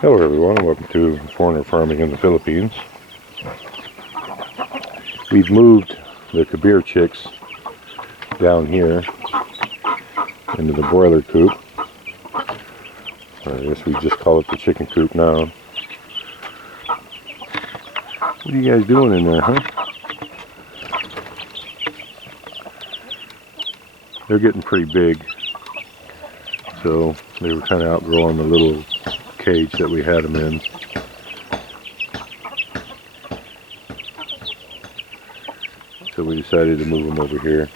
Hello everyone, and welcome to Foreigner Farming in the Philippines. We've moved the Kabir chicks down here into the broiler coop. I guess we just call it the chicken coop now. What are you guys doing in there, huh? They're getting pretty big, so they were kind of outgrowing the little cage that we had them in. So we decided to move them over here.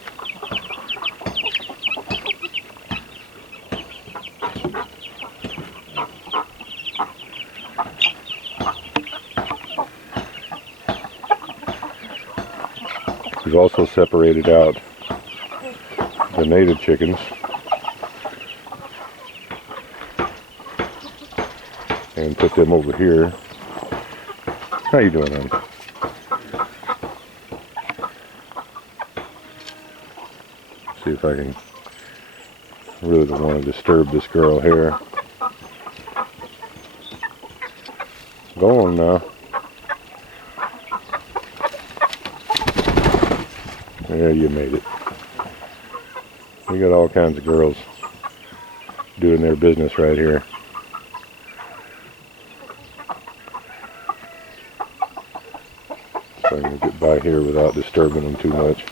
We've also separated out the native chickens and put them over here. How you doing, honey? See if I can. I really don't want to disturb this girl here. Go on now. There, you made it. We got all kinds of girls doing their business right here. So I'm going to get by here without disturbing them too much.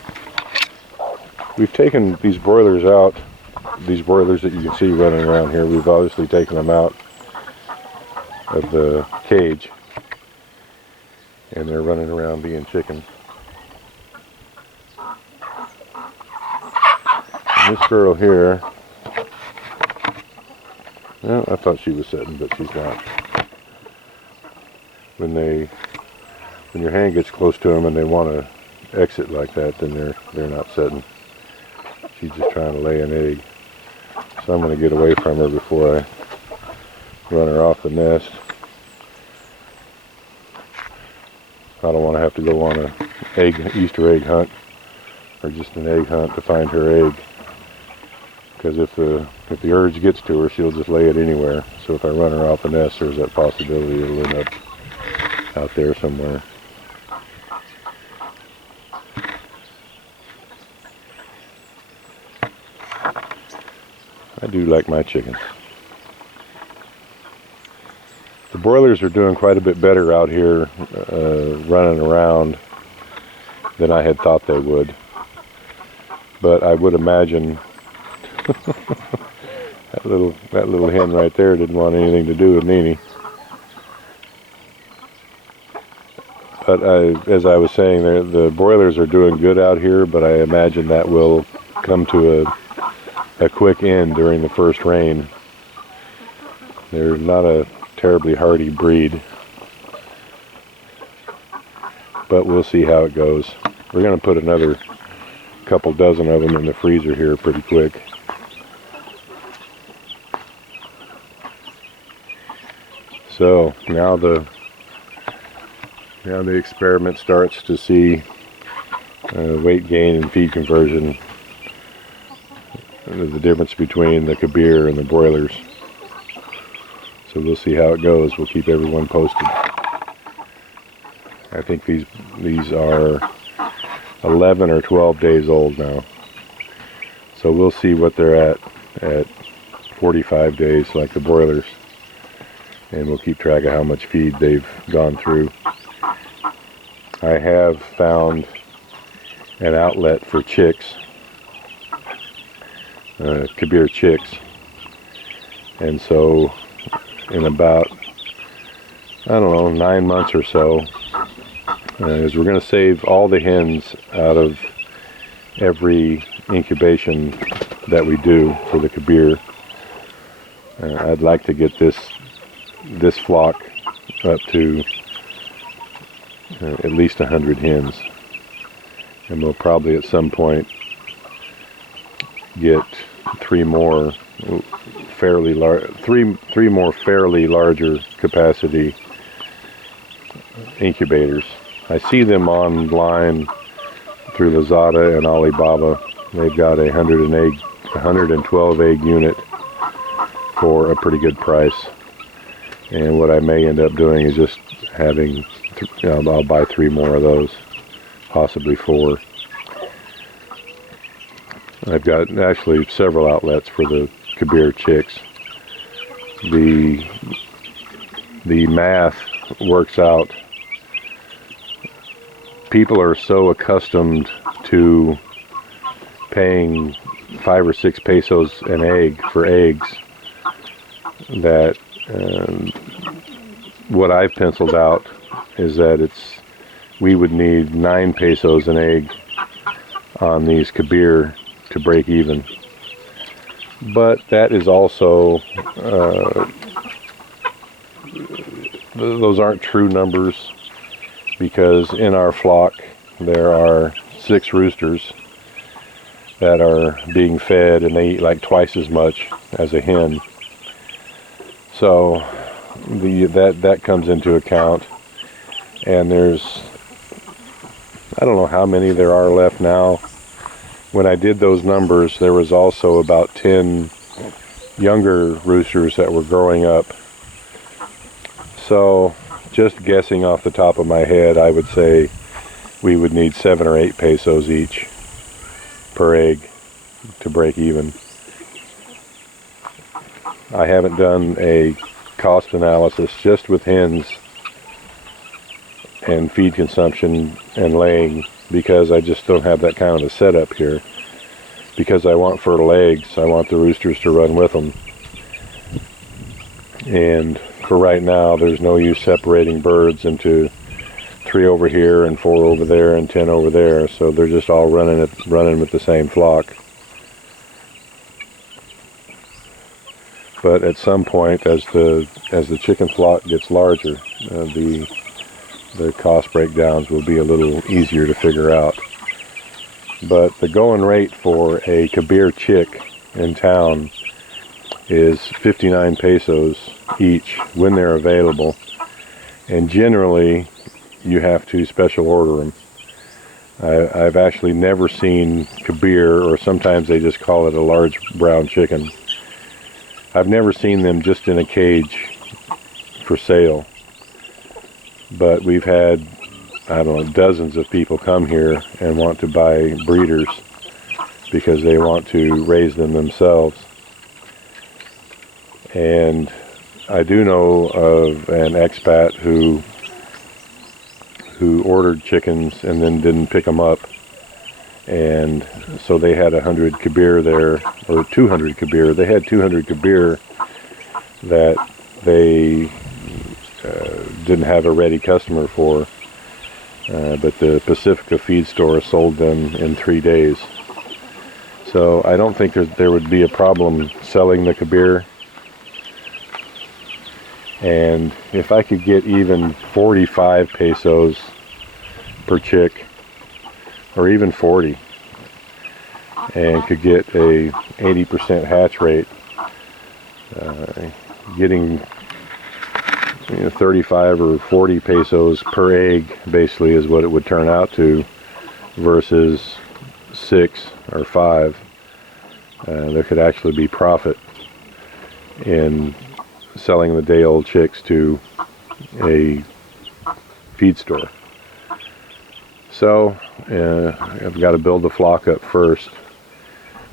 We've taken these broilers out. These broilers that you can see running around here, we've obviously taken them out of the cage. And they're running around being chicken. And this girl here, well, I thought she was sitting, but she's not. When your hand gets close to them and they want to exit like that, then they're not sitting. She's just trying to lay an egg. So I'm going to get away from her before I run her off the nest. I don't want to have to go on a Easter egg hunt or just an egg hunt to find her egg. Because if the urge gets to her, she'll just lay it anywhere. So if I run her off the nest, there's that possibility it'll end up out there somewhere. I do like my chickens. The broilers are doing quite a bit better out here running around than I had thought they would. But I would imagine that little hen right there didn't want anything to do with Nene. But as I was saying, the broilers are doing good out here, but I imagine that will come to a quick end during the first rain. They're not a terribly hardy breed, but we'll see how it goes. We're going to put another couple dozen of them in the freezer here pretty quick. So now the experiment starts to see weight gain and feed conversion. The difference between the Kabir and the broilers. So we'll see how it goes. We'll keep everyone posted. I think these are 11 or 12 days old now. So we'll see what they're at 45 days like the broilers. And we'll keep track of how much feed they've gone through. I have found an outlet for chicks. Kabir chicks, and so in about, I don't know, 9 months or so, as we're going to save all the hens out of every incubation that we do for the Kabir. I'd like to get this flock up to at least 100 hens, and we'll probably at some point get three more fairly larger capacity incubators. I see them online through Lazada and Alibaba. They've got a 112 egg unit for a pretty good price. And what I may end up doing is just having, I'll buy 3 more of those, possibly 4. I've got actually several outlets for the Kabir chicks. The math works out. People are so accustomed to paying 5 or 6 pesos an egg for eggs that what I've penciled out is that we would need 9 pesos an egg on these Kabir to break even. But that is also those aren't true numbers, because in our flock there are 6 roosters that are being fed, and they eat like twice as much as a hen. So that comes into account. And there's, I don't know how many there are left now. When I did those numbers, there was also about 10 younger roosters that were growing up. So just guessing off the top of my head, I would say we would need 7 or 8 pesos each per egg to break even. I haven't done a cost analysis just with hens and feed consumption and laying, because I just don't have that kind of a setup here. Because I want fertile eggs, I want the roosters to run with them. And for right now, there's no use separating birds into 3 over here and 4 over there and 10 over there. So they're just all running with the same flock. But at some point, as the chicken flock gets larger, the cost breakdowns will be a little easier to figure out. But the going rate for a Kabir chick in town is 59 pesos each when they're available. And generally, you have to special order them. I've actually never seen Kabir, or sometimes they just call it a large brown chicken. I've never seen them just in a cage for sale. But we've had, I don't know, dozens of people come here and want to buy breeders because they want to raise them themselves. And I do know of an expat who ordered chickens and then didn't pick them up. And so they had 100 Kabir there, or 200 Kabir. They had 200 Kabir that they didn't have a ready customer for, but the Pacifica feed store sold them in 3 days. So I don't think there would be a problem selling the Kabir. And if I could get even 45 pesos per chick, or even 40, and could get a 80% hatch rate, getting 35 or 40 pesos per egg basically is what it would turn out to, versus 6 or 5. There could actually be profit in selling the day-old chicks to a feed store. So I've got to build the flock up first.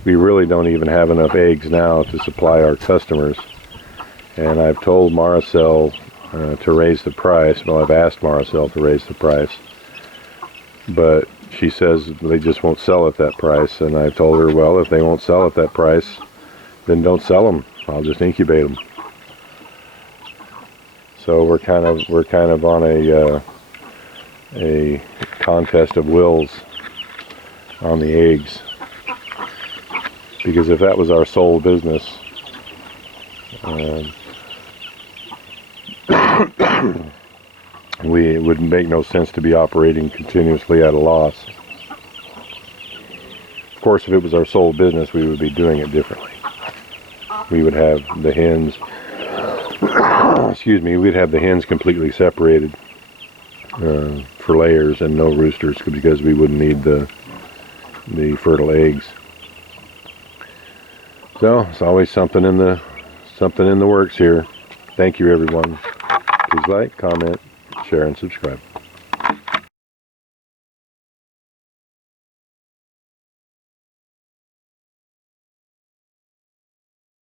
We really don't even have enough eggs now to supply our customers, and I've told Maricel to raise the price. Well, I've asked Maricel to raise the price, but she says they just won't sell at that price. And I told her, well, if they won't sell at that price, then don't sell them. I'll just incubate them. So we're kind of on a contest of wills on the eggs, because if that was our sole business, it would make no sense to be operating continuously at a loss. Of course, if it was our sole business, we would be doing it differently. We would have the hens, we'd have the hens completely separated for layers and no roosters, because we wouldn't need the fertile eggs. So it's always something in the works here. Thank you, everyone. Please like, comment, share, and subscribe.